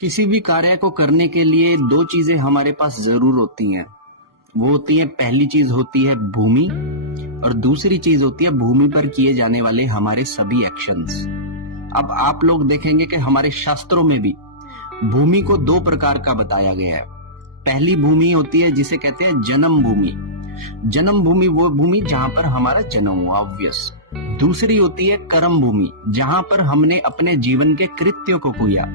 किसी भी कार्य को करने के लिए दो चीजें हमारे पास जरूर होती हैं। वो होती है, पहली चीज होती है भूमि और दूसरी चीज होती है भूमि पर किए जाने वाले हमारे सभी एक्शंस। अब आप लोग देखेंगे कि हमारे शास्त्रों में भी भूमि को दो प्रकार का बताया गया है। पहली भूमि होती है जिसे कहते हैं जन्म भूमि। जन्म भूमि वो भूमि जहां पर हमारा जन्म हुआ, ऑब्वियस। दूसरी होती है कर्म भूमि, जहां पर हमने अपने जीवन के कृत्यों को किया।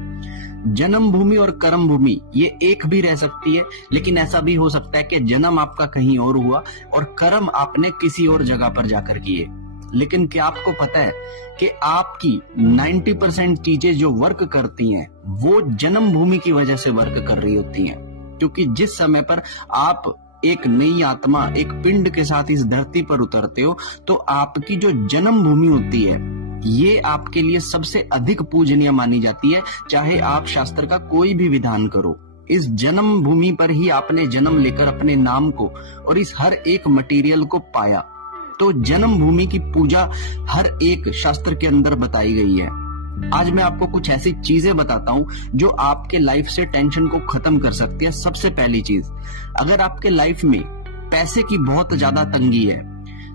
जन्म भूमि और कर्म भूमि ये एक भी रह सकती है, लेकिन ऐसा भी हो सकता है कि जन्म आपका कहीं और हुआ और कर्म आपने किसी और जगह पर जाकर किए। लेकिन क्या आपको पता है कि आपकी 90% चीजें जो वर्क करती हैं वो जन्म भूमि की वजह से वर्क कर रही होती हैं। क्योंकि जिस समय पर आप एक नई आत्मा, एक पिंड के साथ इस धरती पर उतरते हो, तो आपकी जो जन्म भूमि होती है ये आपके लिए सबसे अधिक पूजनीय मानी जाती है। चाहे आप शास्त्र का कोई भी विधान करो, इस जन्म भूमि पर ही आपने जन्म लेकर अपने नाम को और इस हर एक मटेरियल को पाया। तो जन्म भूमि की पूजा हर एक शास्त्र के अंदर बताई गई है। आज मैं आपको कुछ ऐसी चीजें बताता हूं जो आपके लाइफ से टेंशन को खत्म कर सकती है। सबसे पहली चीज, अगर आपके लाइफ में पैसे की बहुत ज्यादा तंगी है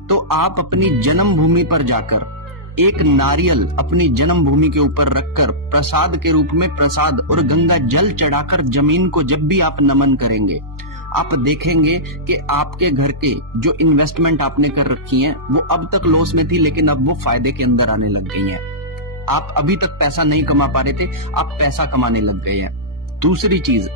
तो आप अपनी जन्म भूमि पर जाकर एक नारियल अपनी जन्म भूमि के ऊपर रखकर प्रसाद के रूप में प्रसाद और गंगा जल चढ़ाकर जमीन को जब भी आप नमन करेंगे, आप देखेंगे कि आपके घर के जो इन्वेस्टमेंट आपने कर रखी हैं वो अब तक लॉस में थी, लेकिन अब वो फायदे के अंदर आने लग गई हैं। आप अभी तक पैसा नहीं कमा पा रहे थे, आप पैसा कमाने लग गए हैं। दूसरी चीज,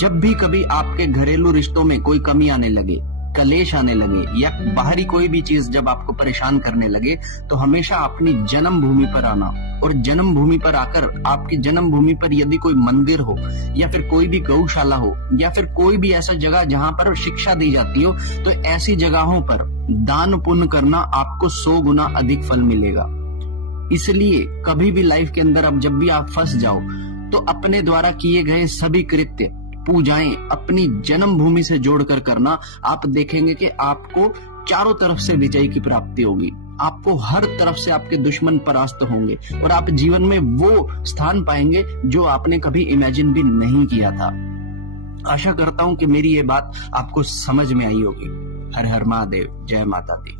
जब भी कभी आपके घरेलू रिश्तों में कोई कमी आने लगे, कलेश आने लगे या बाहरी कोई भी चीज जब आपको परेशान करने लगे, तो हमेशा अपनी जन्म भूमि पर आना और जन्म भूमि पर आकर आपकी जन्म भूमि पर यदि कोई मंदिर हो या फिर कोई भी गौशाला हो या फिर कोई भी ऐसा जगह जहां पर शिक्षा दी जाती हो, तो ऐसी जगहों पर दान पुण्य करना आपको 100 गुना अधिक फल मिलेगा। इसलिए कभी भी लाइफ के अंदर अब जब भी आप फंस जाओ तो अपने द्वारा किए गए सभी कृत्य, पूजाएं अपनी जन्म भूमि से जोड़कर करना। आप देखेंगे कि आपको चारों तरफ से विजय की प्राप्ति होगी। आपको हर तरफ से आपके दुश्मन परास्त होंगे और आप जीवन में वो स्थान पाएंगे जो आपने कभी इमेजिन भी नहीं किया था। आशा करता हूं कि मेरी ये बात आपको समझ में आई होगी। हर हर महादेव, जय माता दी।